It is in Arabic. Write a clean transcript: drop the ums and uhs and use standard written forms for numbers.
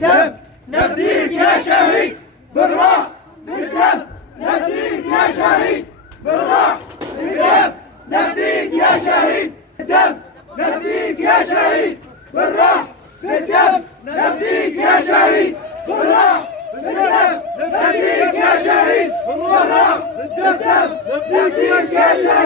بالدم نفديك يا شهيد، بالروح بالدم نفديك يا شهيد، بالروح بالدم نفديك يا شهيد، بالدم نفديك يا شهيد، بالروح بالدم نفديك يا شهيد، بالروح بالدم نفديك يا شهيد، بالروح بالدم نفديك يا شهيد.